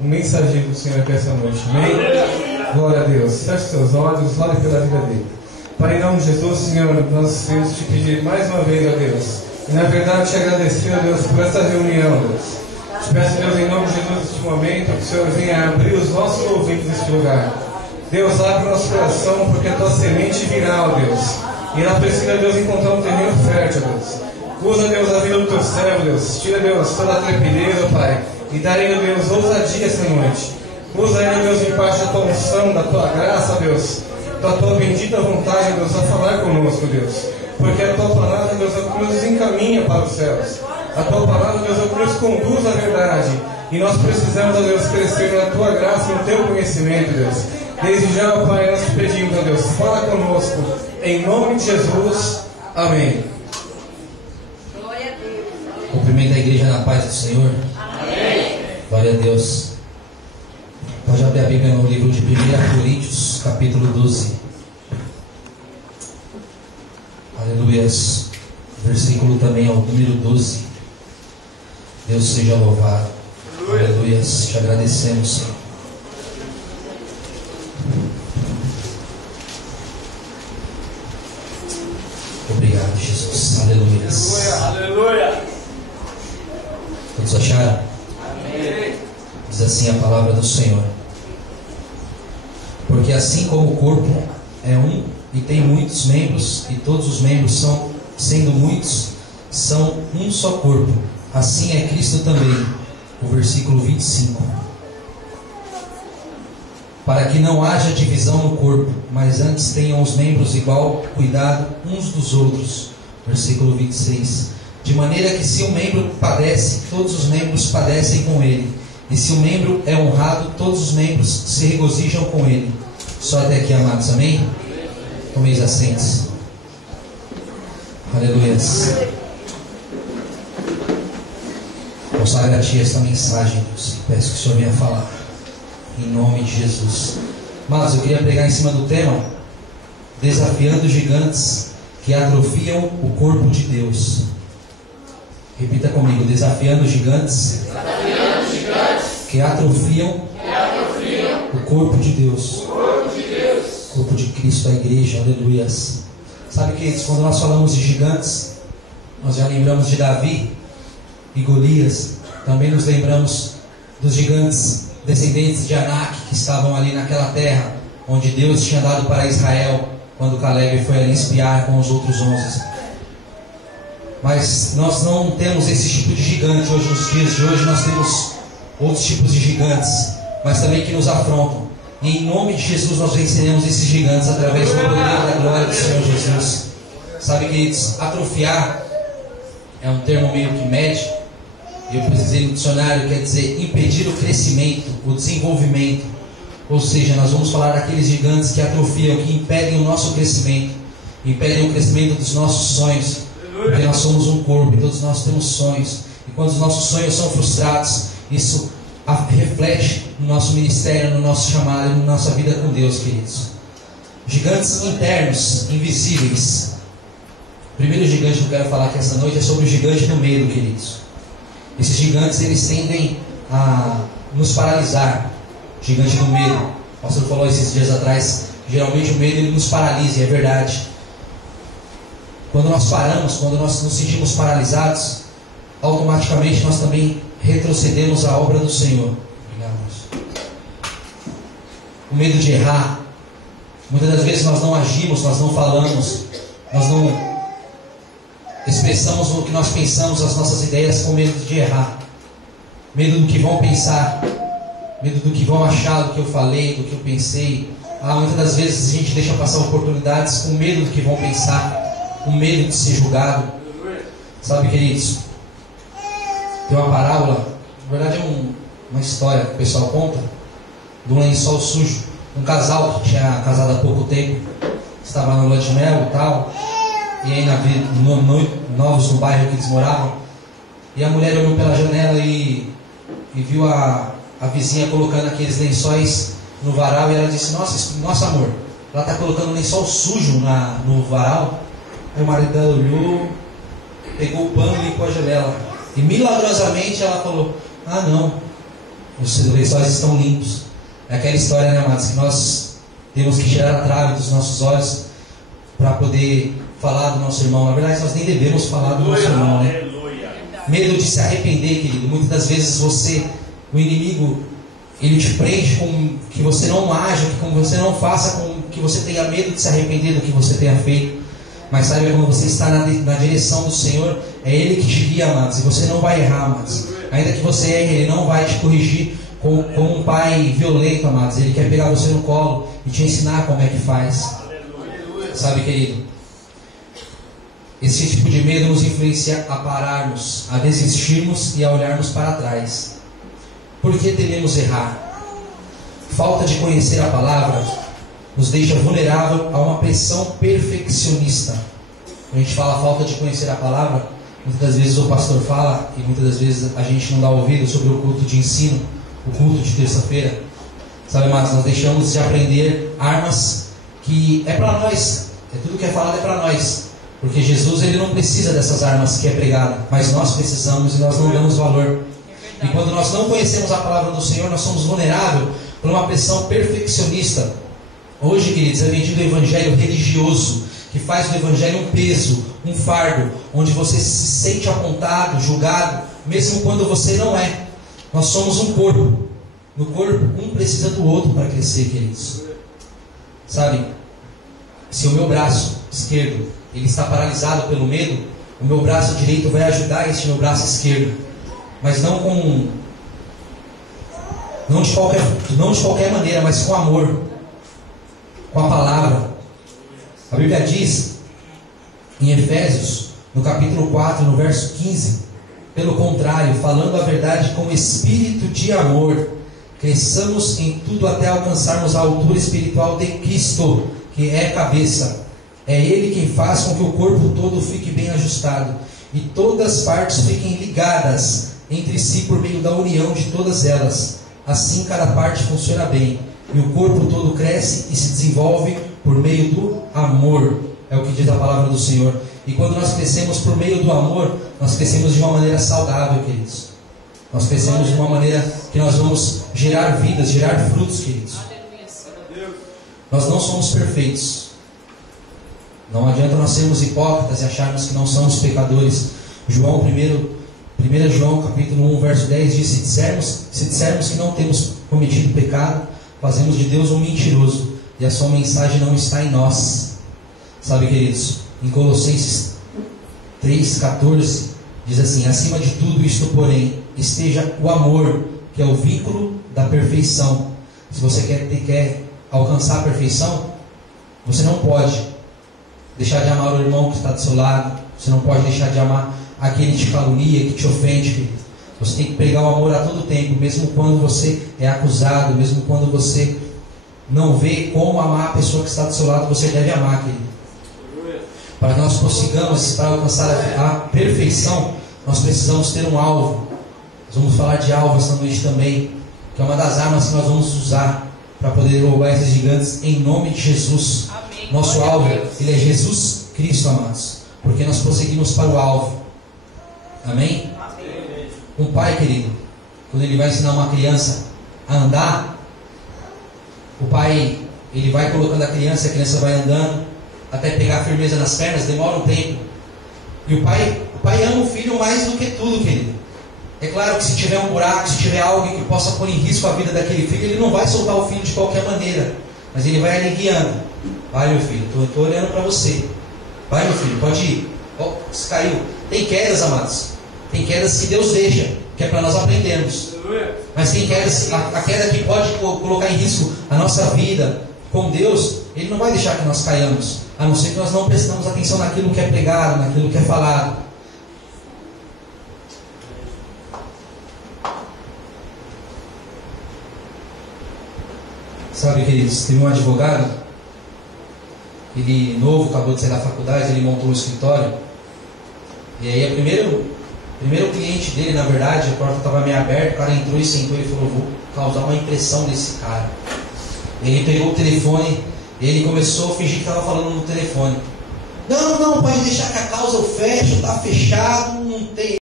O mensageiro do Senhor aqui essa noite, amém? Glória a Deus. Feche seus olhos, ore pela vida dele. Pai, em nome de Jesus, Senhor, nós queremos te pedir mais uma vez, ó Deus, e na verdade te agradecer, ó Deus, por essa reunião, Deus. Te peço, Deus, em nome de Jesus, neste momento, que o Senhor venha abrir os nossos ouvidos neste lugar. Deus, abre o nosso coração, porque a tua semente virá, ó Deus, e ela precisa, Deus, encontrar um terreno fértil, Deus. Usa, Deus, a vida do teu servo, Deus. Tira, Deus, toda a trepidez, ó Pai, e dá a ele, Deus, ousadia essa noite. Usa ele, Deus, debaixo da tua unção, da tua graça, Deus, da tua bendita vontade, Deus, a falar conosco, Deus. Porque a tua palavra, Deus, é o que nos encaminha para os céus. A tua palavra, Deus, é o que nos conduz à verdade. E nós precisamos, ó Deus, crescer na tua graça e no teu conhecimento, Deus. Desde já, ó Pai, nós te pedimos, ó Deus, fala conosco. Em nome de Jesus. Amém. Glória a Deus. Cumprimento a igreja na paz do Senhor. Amém. Glória a Deus. Pode abrir a Bíblia no livro de 1 Coríntios, capítulo 12. Aleluias. Versículo também ao número 12. Deus seja louvado. Aleluias. Te agradecemos, Senhor. Obrigado, Jesus. Aleluias. Aleluia. Todos acharam? Amém. Diz assim a palavra do Senhor. Porque assim como o corpo é um e tem muitos membros, e todos os membros sendo muitos, são um só corpo, assim é Cristo também. O versículo 25. Para que não haja divisão no corpo, mas antes tenham os membros igual cuidado uns dos outros. Versículo 26. De maneira que se um membro padece, todos os membros padecem com ele. E se um membro é honrado, todos os membros se regozijam com ele. Só até aqui, amados, amém? Tomeis assentos. Aleluia. Consagra a ti esta mensagem, Deus. Peço que o Senhor venha falar. Em nome de Jesus. Mas eu queria pregar em cima do tema: desafiando gigantes que atrofiam o corpo de Deus. Repita comigo: desafiando gigantes que atrofiam o corpo de Deus. O corpo de Cristo, a igreja. Aleluias. Sabe, queridos, quando nós falamos de gigantes, nós já lembramos de Davi e Golias. Também nos lembramos dos gigantes descendentes de Anak, que estavam ali naquela terra onde Deus tinha dado para Israel, quando Caleb foi ali espiar com os outros 11. Mas nós não temos esse tipo de gigante hoje. Nos dias de hoje nós temos outros tipos de gigantes, mas também que nos afrontam. E em nome de Jesus nós venceremos esses gigantes através do poder da glória do Senhor Jesus. Sabe, queridos, atrofiar é um termo meio que médico, e eu pesquisei no dicionário, quer dizer impedir o crescimento, o desenvolvimento. Ou seja, nós vamos falar daqueles gigantes que atrofiam, que impedem o nosso crescimento, impedem o crescimento dos nossos sonhos, porque nós somos um corpo e todos nós temos sonhos. E quando os nossos sonhos são frustrados, isso reflete no nosso ministério, no nosso chamado e na nossa vida com Deus, queridos. Gigantes internos, invisíveis. O primeiro gigante que eu quero falar aqui essa noite é sobre o gigante do medo, queridos. Esses gigantes, eles tendem a nos paralisar. O gigante do medo. O pastor falou esses dias atrás, geralmente o medo ele nos paralisa, e é verdade. Quando nós paramos, quando nós nos sentimos paralisados, automaticamente nós também retrocedemos a obra do Senhor. Obrigado, Deus. O medo de errar. Muitas das vezes nós não agimos, nós não falamos, nós não expressamos o que nós pensamos, as nossas ideias, com medo de errar. Medo do que vão pensar, medo do que vão achar do que eu falei, do que eu pensei. Muitas das vezes a gente deixa passar oportunidades com medo do que vão pensar, com medo de ser julgado. Sabe, queridos, tem uma parábola, na verdade é uma história que o pessoal conta, de um lençol sujo. Um casal que tinha casado há pouco tempo, estava na lua de mel e tal, e aí novos no bairro que eles moravam, e a mulher olhou pela janela e viu a vizinha colocando aqueles lençóis no varal, e ela disse: nossa amor, ela está colocando um lençol sujo no varal. Aí o marido dela olhou, pegou o pano e limpou a janela, e milagrosamente ela falou: não, os lençóis estão limpos. É aquela história, né, amados, que nós temos que tirar a trave dos nossos olhos para poder falar do nosso irmão. Na verdade, nós nem devemos falar do nosso irmão, né? Medo de se arrepender, querido. Muitas das vezes o inimigo, ele te prende com que você não haja, que você não faça, com que você tenha medo de se arrepender do que você tenha feito. Mas saiba, quando você está na direção do Senhor, é Ele que te guia, amados, e você não vai errar, amados. Ainda que você erre, Ele não vai te corrigir como um pai violento, amados. Ele quer pegar você no colo e te ensinar como é que faz. Sabe, querido? Esse tipo de medo nos influencia a pararmos, a desistirmos e a olharmos para trás. Por que tememos errar? Falta de conhecer a palavra nos deixa vulnerável a uma pressão perfeccionista. Quando a gente fala falta de conhecer a palavra, muitas das vezes o pastor fala, e muitas das vezes a gente não dá ouvido sobre o culto de ensino, o culto de terça-feira. Sabe, mas nós deixamos de aprender armas que é para nós, tudo que é falado é para nós. Porque Jesus, ele não precisa dessas armas que é pregado, mas nós precisamos e nós não damos valor. E quando nós não conhecemos a palavra do Senhor, nós somos vulneráveis por uma pressão perfeccionista. Hoje, queridos, é vendido o evangelho religioso, que faz do evangelho um peso, um fardo, onde você se sente apontado, julgado, mesmo quando você não é. Nós somos um corpo. No corpo, um precisa do outro para crescer, queridos. Sabe, se o meu braço esquerdo ele está paralisado pelo medo, o meu braço direito vai ajudar este meu braço esquerdo, mas não de qualquer maneira, mas com amor, com a palavra. A Bíblia diz em Efésios, no capítulo 4, no verso 15, pelo contrário, falando a verdade com espírito de amor, cresçamos em tudo até alcançarmos a altura espiritual de Cristo, que é a cabeça. É Ele quem faz com que o corpo todo fique bem ajustado e todas as partes fiquem ligadas entre si por meio da união de todas elas. Assim cada parte funciona bem e o corpo todo cresce e se desenvolve por meio do amor. É o que diz a palavra do Senhor. E quando nós crescemos por meio do amor, nós crescemos de uma maneira saudável, queridos. Nós crescemos de uma maneira que nós vamos gerar vidas, gerar frutos, queridos. Nós não somos perfeitos. Não adianta nós sermos hipócritas e acharmos que não somos pecadores. João 1 João capítulo 1, verso 10 diz: se dissermos que não temos cometido pecado, fazemos de Deus um mentiroso, e a sua mensagem não está em nós. Sabe, queridos, em Colossenses 3,14 diz assim: acima de tudo isto, porém, esteja o amor, que é o vínculo da perfeição. Se você quer alcançar a perfeição, você não pode deixar de amar o irmão que está do seu lado. Você não pode deixar de amar aquele que te calunia, que te ofende, querido. Você tem que pregar o amor a todo tempo, mesmo quando você é acusado, mesmo quando você não vê como amar a pessoa que está do seu lado, você deve amar, querido. Para que nós prossigamos, para alcançar a perfeição, nós precisamos ter um alvo. Nós vamos falar de alvo esta noite também, que é uma das armas que nós vamos usar para poder roubar esses gigantes, em nome de Jesus. Amém. Nosso alvo, ele é Jesus Cristo, amados, porque nós prosseguimos para o alvo. Amém? Amém. Um pai, querido, quando ele vai ensinar uma criança a andar, o pai, ele vai colocando a criança vai andando até pegar firmeza nas pernas, demora um tempo. E o pai ama o filho mais do que tudo, querido. É claro que se tiver um buraco, se tiver algo que possa pôr em risco a vida daquele filho, ele não vai soltar o filho de qualquer maneira, mas ele vai ali guiando. Vai, meu filho, estou olhando para você. Vai, meu filho, pode ir. Se caiu. Tem quedas, amados. Tem quedas que Deus deixa, que é para nós aprendermos. Mas tem quedas, a queda que pode colocar em risco a nossa vida com Deus, Ele não vai deixar que nós caiamos, a não ser que nós não prestamos atenção naquilo que é pregado, naquilo que é falado. Sabe, queridos, teve um advogado, ele novo, acabou de sair da faculdade, ele montou um escritório, e aí o primeiro cliente dele, na verdade, a porta estava meio aberta, o cara entrou e sentou e falou: vou causar uma impressão nesse cara. E ele pegou o telefone, e ele começou a fingir que estava falando no telefone. Não, pode deixar que a causa eu fecho, está fechado, não tem